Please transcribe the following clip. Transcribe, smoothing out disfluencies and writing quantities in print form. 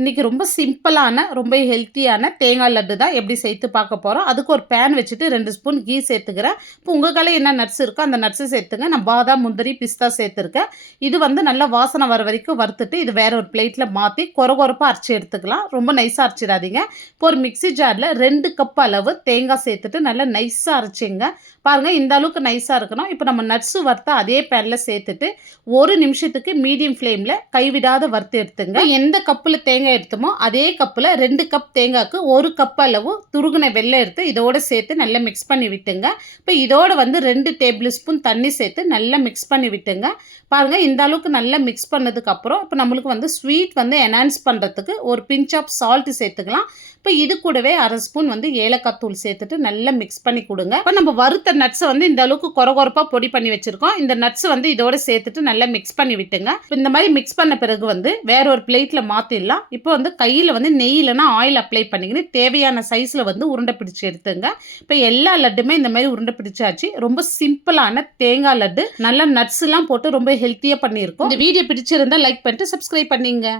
இன்றைக்கி ரொம்ப சிம்பிளான ரொம்ப ஹெல்த்தியான தேங்காய் லட்டு தான் எப்படி சேர்த்து பார்க்க போகிறோம். அதுக்கு ஒரு பேன் வச்சுட்டு 2 ஸ்பூன் கீ சேர்த்துக்கிறேன். இப்போ உங்கள் கையில் என்ன நட்ஸ் இருக்கோ அந்த நட்ஸு சேர்த்துங்க. நான் பாதாம், முந்திரி, பிஸ்தா சேர்த்துருக்கேன். இது வந்து நல்லா வாசனை வர வரைக்கும் வறுத்துட்டு இது வேற ஒரு பிளேட்டில் மாற்றி கொரகொரப்பாக அரைச்சி எடுத்துக்கலாம். ரொம்ப நைஸாக அரைச்சிடாதீங்க. இப்போ ஒரு மிக்ஸி ஜாரில் 2 கப் அளவு தேங்காய் சேர்த்துட்டு நல்லா நைஸாக அரைச்சிங்க. பாருங்கள், இந்த அளவுக்கு நைஸாக இருக்கணும். இப்போ நம்ம நட்ஸு வறுத்த அதே பேனில் சேர்த்துட்டு 1 நிமிஷத்துக்கு மீடியம் ஃப்ளேமில் கைவிடாத வறுத்து எடுத்துங்க. எந்த கப்பில் தேங்காய் எடுத்தோமோ அதே கப்பில் 2 கப் தேங்காய்க்கு 1 கப் அளவு துருகுன வெல்லம் எடுத்து இதோடு சேர்த்து நல்லா மிக்ஸ் பண்ணி விட்டுங்க. இப்போ இதோட வந்து 2 டேபிள் ஸ்பூன் தண்ணி சேர்த்து நல்லா மிக்ஸ் பண்ணி விட்டுங்க. பாருங்கள், இந்த அளவுக்கு நல்லா மிக்ஸ் பண்ணதுக்கப்புறம் இப்போ நம்மளுக்கு வந்து ஸ்வீட் வந்து என்ஹான்ஸ் பண்ணுறதுக்கு ஒரு பிஞ்ச் ஆஃப் சால்ட்டு சேர்த்துக்கலாம். இப்போ இது கூடவே 1/2 ஸ்பூன் வந்து ஏலக்காய் தூள் சேர்த்துட்டு நல்லா மிக்ஸ் பண்ணி கொடுங்க. இப்போ நம்ம வறுத்த நட்ஸை வந்து இந்த அளவுக்கு கொரகொரப்பாக பொடி பண்ணி வச்சுருக்கோம். இந்த நட்ஸ் வந்து இதோட சேர்த்துட்டு நல்லா மிக்ஸ் பண்ணி விட்டுங்க. இந்த மாதிரி மிக்ஸ் பண்ண பிறகு வந்து வேற ஒரு பிளேட்டில் மாற்றிடலாம். இப்போ வந்து கையில் வந்து நெய் இல்லைனா ஆயில் அப்ளை பண்ணிக்கின்னு தேவையான சைஸில் வந்து உருண்டை பிடிச்சி எடுத்துங்க. இப்போ எல்லா லட்டுமே இந்த மாதிரி உருண்டை பிடிச்சாச்சு. ரொம்ப சிம்பிளான தேங்காய் லட்டு, நல்லா நட்ஸ்லாம் போட்டு ரொம்ப ஹெல்த்தியாக பண்ணியிருக்கோம். இந்த வீடியோ பிடிச்சிருந்தா லைக் பண்ணிட்டு சப்ஸ்கிரைப் பண்ணிங்க.